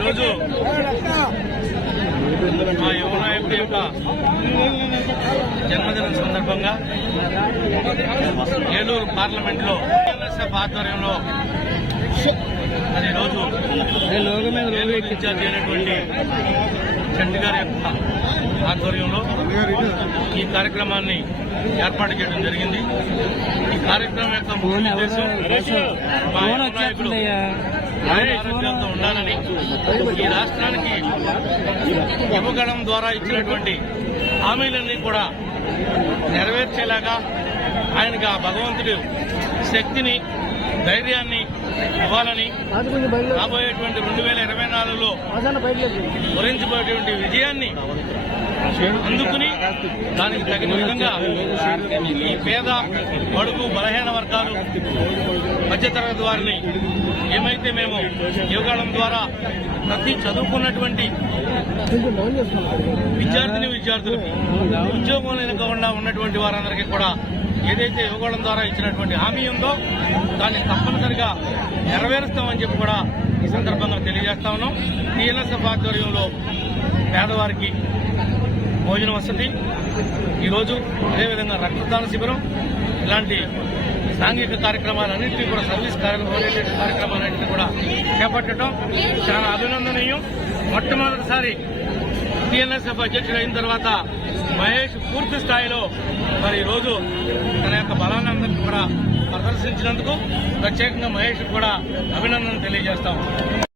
ఈరోజు మా యువ నాయకుడి యొక్క జన్మదినం సందర్భంగా ఏలూరు పార్లమెంట్లో ఎన్ఎస్ఎఫ్ ఆధ్వర్యంలో అది రోజు ఏలూరు ఇన్ఛార్జి అయినటువంటి చంటి గారి యొక్క ఆధ్వర్యంలో ఈ కార్యక్రమాన్ని ఏర్పాటు చేయడం జరిగింది. ఈ కార్యక్రమం యొక్క ముఖ్య ఉద్దేశం మా యువ నాయకుడు ఆరోగ్యంతో ఉండాలని, ఈ రాష్ట్రానికి యువగణం ద్వారా ఇచ్చినటువంటి హామీలన్నీ కూడా నెరవేర్చేలాగా ఆయనకి ఆ భగవంతుడు శక్తిని, ధైర్యాన్ని ఇవ్వాలని, రాబోయేటువంటి 2024లో గురించిపోయేటువంటి విజయాన్ని అందుకుని దానికి తగిన విధంగా ఈ పేద, బడుగు, బలహీన వర్గాలు, మధ్యతరగతి వారిని ఏమైతే మేము యువగళం ద్వారా ప్రతి చదువుకున్నటువంటి విద్యార్థులకు ఉద్యోగం లేకుండా ఉన్నటువంటి వారందరికీ కూడా ఏదైతే యువగళం ద్వారా ఇచ్చినటువంటి హామీ ఉందో దాన్ని తప్పనిసరిగా నెరవేరుస్తామని చెప్పి కూడా ఈ సందర్భంగా తెలియజేస్తా ఉన్నాం. టీఎన్ఎస్ఎఫ్ ఆధ్వర్యంలో పేదవారికి భోజన వసతి, ఈరోజు అదేవిధంగా రక్తదాన శిబిరం, ఇలాంటి సాంఘిక కార్యక్రమాలన్నింటినీ కూడా సర్వీస్ కార్యక్రమాలన్నింటినీ కూడా చేపట్టడం చాలా అభినందనీయం. మొట్టమొదటిసారి టీఎన్ఎస్ఎఫ్ అధ్యక్షుడు అయిన తర్వాత మహేష్ పూర్తి స్థాయిలో మరి ఈరోజు తన యొక్క బలాన్ని అందరికీ కూడా ప్రదర్శించినందుకు ప్రత్యేకంగా మహేష్ కూడా అభినందనలు తెలియజేస్తాము.